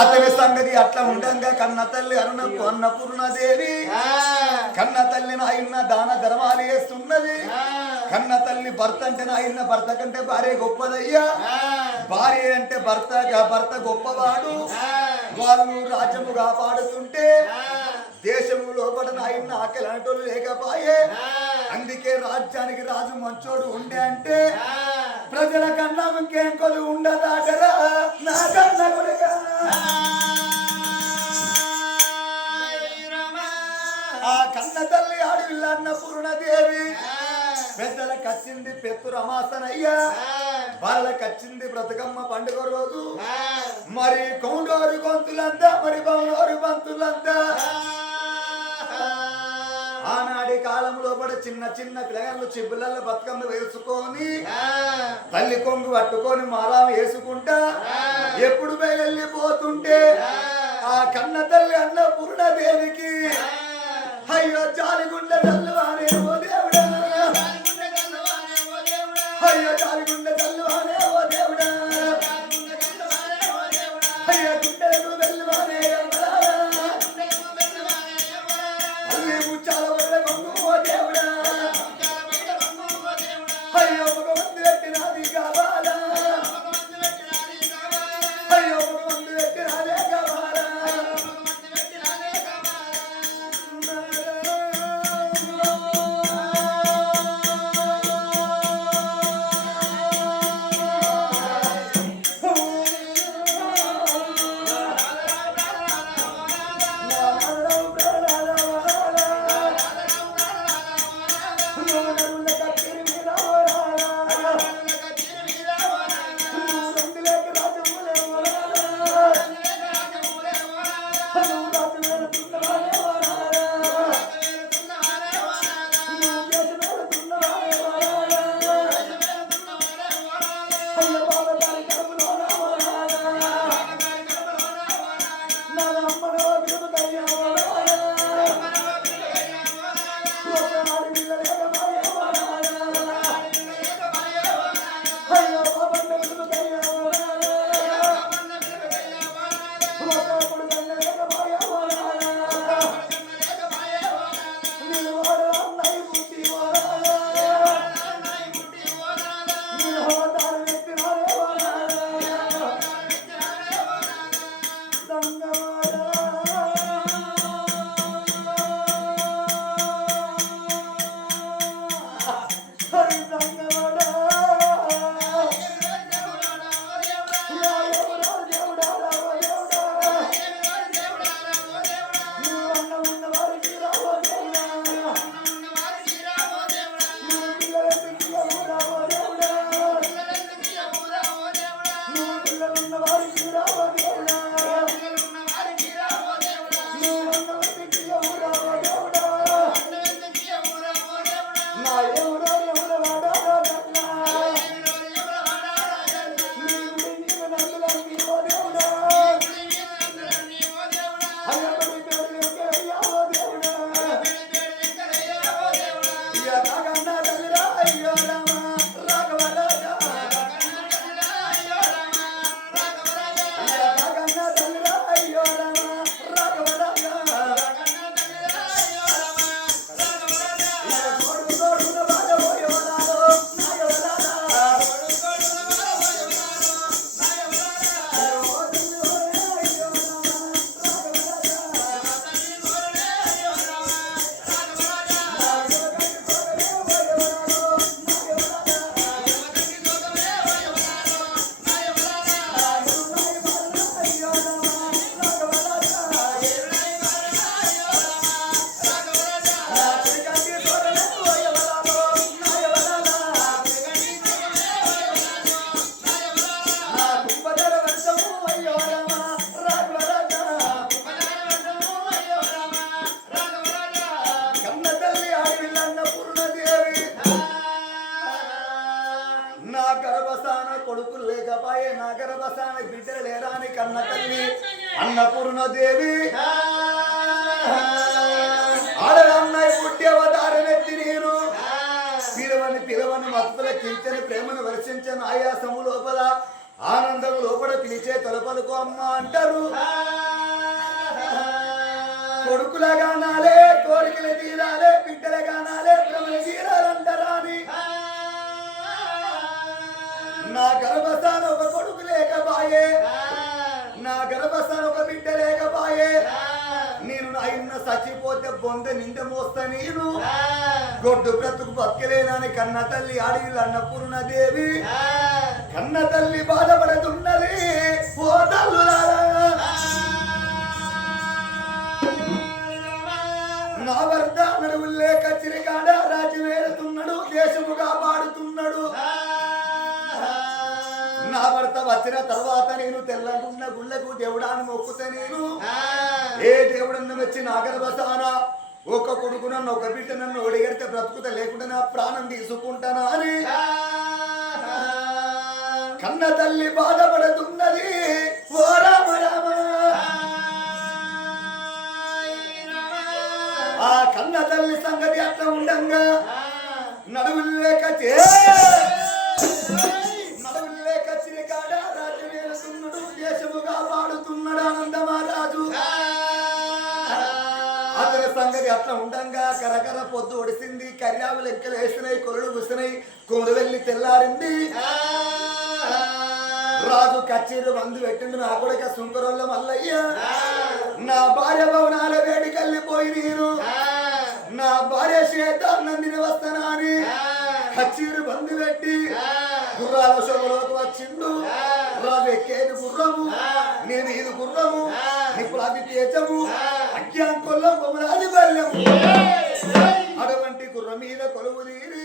అతని సంగతి అట్లా ఉండంగా కన్న తల్లి అరుణ అన్నపూర్ణదేవి కన్న తల్లి నాయన్న దాన ధర్మాలు చేస్తున్నది కన్న తల్లి భర్త అంటే నాయన్న భర్త కంటే భార్య గొప్పదయ్యా. భార్య అంటే భర్త భర్త గొప్పవాడు. వాళ్ళు రాజ్యము కాపాడుతుంటే దేశము లోపల నాయన్న ఆకలి అంటోళ్ళు లేకపోయే. అందుకే రాజ్యానికి రాజు మంచోడు ఉండే అంటే ప్రజల కన్నా ఇంకేం కొలు ఉండదాటరా నా కన్న కన్న తల్లి అడవిల్ల అన్నపూర్ణదేవి పెద్దలకు వచ్చింది పెత్తు రమాసనయ్యా వాళ్ళకి వచ్చింది బ్రతకమ్మ పండుగ రోజు. మరి కౌండోరు గొంతులంతా మరి బౌనోరు బంతులంతా ఆనాడి కాలంలో కూడా చిన్న చిన్న పిల్లగాళ్ళు చిబ్బులలో బతుకమ్మ వేసుకొని తల్లి కొంగు పట్టుకొని మారాము వేసుకుంటా ఎప్పుడు బయలుపోతుంటే ఆ. కన్న తల్లి అన్న పూర్ణదేవికి అయ్యో జాలిగుండ తల్లువానే నా అన్న కన్న తల్లి అన్నపూర్ణదేవి ఆడలన్నాయి పుట్టి అవతారం నేను. పిలవని పిలవని మత్తుల కించని ప్రేమను వర్షించని ఆయాసము లోపల ఆనందం లోపల పిలిచే తలపలకు అమ్మ అంటారు. కొడుకులగా నాలే కోరికలు తీరాలే బిడ్డలుగా నాలే భ్రమలు తీరాలంటారా అని నా గర్భ చచ్చిపోతే బొంద నింద మోస్తా నేను. గొడ్డు బ్రతుకు బతికలేనని కన్న తల్లి అడవిలు అన్నపూర్ణ దేవి. కన్న తల్లి బాధపడుతున్నది. ఓ తల్లులారా. నా భర్త నడువుల్లే కచ్చిరికాడ రాజు వేరుతున్నాడు దేశము కాపాడుతున్నాడు నా భర్త వచ్చిన తర్వాత నేను తెల్లగున్న గుళ్ళకు దేవుడాన్ని మొక్కుతా నేను. ఏ దేవుడన్న వచ్చి నా గర్భసాన ఒక కొడుకు నన్ను ఒక బిడ్డ నన్ను ఒడిగడితే బ్రతుకుతా లేకుండా నా ప్రాణం తీసుకుంటానా అని. కన్న తల్లి బాధపడుతున్నది. ఓ రామ రామ. ఆ కన్న తల్లి సంగతి అట్లా ఉండంగా. నడువులేక నడువులేక అట్లా ఉండంగా కరకర పొద్దు ఒడిసింది కర్యావు లెక్కలు వేసినాయి కొరడు గుసినాయి కొమురు వెళ్ళి తెల్లారింది. రాజు కచ్చేరు మందు పెట్టిండు నా కొడుక సుంకరొల్ల మల్లయ్య. నా భార్య భవనాల వేడికెళ్ళిపోయి నేను. నా భార్య శ్వేతాన్నందిని వస్తానా అని కచ్చీరు బంది పెట్టి గుర్రాల శోభలోకి వచ్చిండు. రాజు ఎక్కేది గుర్రము. నేను ఇది గుర్రము ఇప్పుడు అది తేజము అజ్ఞాంకొల్లం బొమ్మరాది బల్యము అటువంటి గుర్ర మీద కొలువు తీరి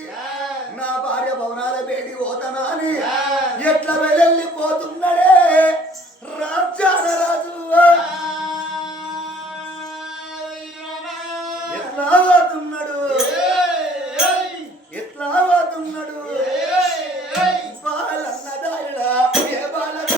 నా భార్య భవనాల బేడి పోతనా అని ఎట్లా వెళ్ళిపోతున్నాడే రాజ్యాన రాజు